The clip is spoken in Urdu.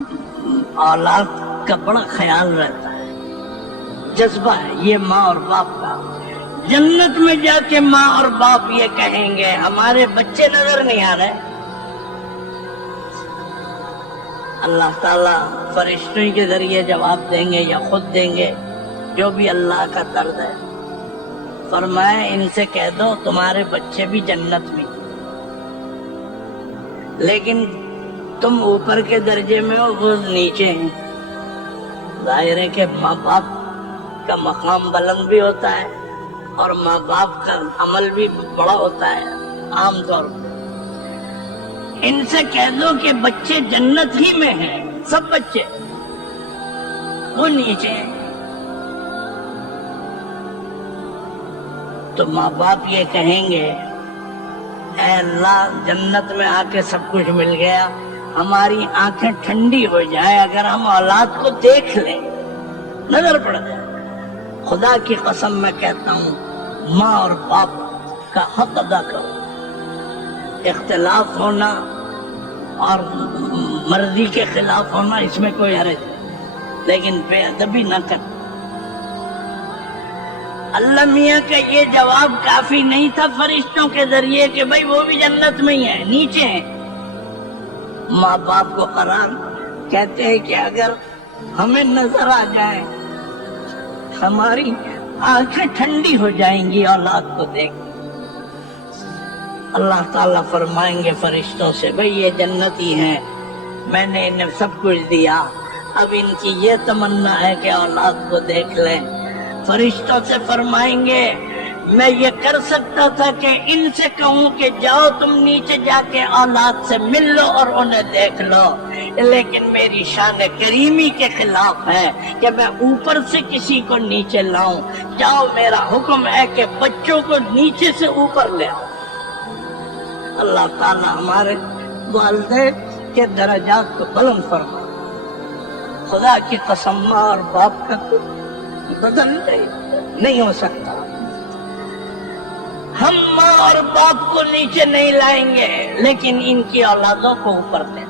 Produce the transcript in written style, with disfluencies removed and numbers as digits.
اولاد کا بڑا خیال رہتا ہے، جذبہ ہے یہ ماں اور باپ کا۔ جنت میں جا کے ماں اور باپ یہ کہیں گے ہمارے بچے نظر نہیں آ رہے، اللہ تعالیٰ فرشتوں کے ذریعے جواب دیں گے یا خود دیں گے، جو بھی اللہ کا طرز ہے۔ فرمایا ان سے کہہ دو تمہارے بچے بھی جنت میں، لیکن تم اوپر کے درجے میں ہو، وہ نیچے ہیں۔ ظاہر ہے کہ ماں باپ کا مقام بلند بھی ہوتا ہے اور ماں باپ کا عمل بھی بڑا ہوتا ہے عام طور پر۔ ان سے کہہ دو کہ بچے جنت ہی میں ہیں، سب بچے، وہ نیچے ہیں۔ تو ماں باپ یہ کہیں گے اے اللہ جنت میں آ کے سب کچھ مل گیا، ہماری آنکھیں ٹھنڈی ہو جائے اگر ہم اولاد کو دیکھ لیں، نظر پڑ جائے۔ خدا کی قسم میں کہتا ہوں ماں اور باپ کا حق ادا کرو۔ اختلاف ہونا اور مرضی کے خلاف ہونا اس میں کوئی حرج نہیں، لیکن بے ادبی نہ کرنا۔ اللہ میاں کا یہ جواب کافی نہیں تھا فرشتوں کے ذریعے کہ بھائی وہ بھی جنت میں ہی ہیں، نیچے ہیں۔ ماں باپ کو قرار کہتے ہیں کہ اگر ہمیں نظر آ جائے ہماری آنکھیں ٹھنڈی ہو جائیں گی اولاد کو دیکھ۔ اللہ تعالیٰ فرمائیں گے فرشتوں سے بھئی یہ جنتی ہیں، میں نے انہیں سب کچھ دیا، اب ان کی یہ تمنا ہے کہ اولاد کو دیکھ لیں۔ فرشتوں سے فرمائیں گے میں یہ کر سکتا تھا کہ ان سے کہوں کہ جاؤ تم نیچے جا کے اولاد سے مل لو اور انہیں دیکھ لو، لیکن میری شان کریمی کے خلاف ہے کہ میں اوپر سے کسی کو نیچے لاؤں۔ جاؤ میرا حکم ہے کہ بچوں کو نیچے سے اوپر لے آؤ۔ اللہ تعالیٰ ہمارے والدین کے درجات کو بلند فرما۔ خدا کی قسم ماں اور باپ کا بدل نہیں ہو سکتا۔ ہم ماں اور باپ کو نیچے نہیں لائیں گے لیکن ان کی اولادوں کو اوپر دیں۔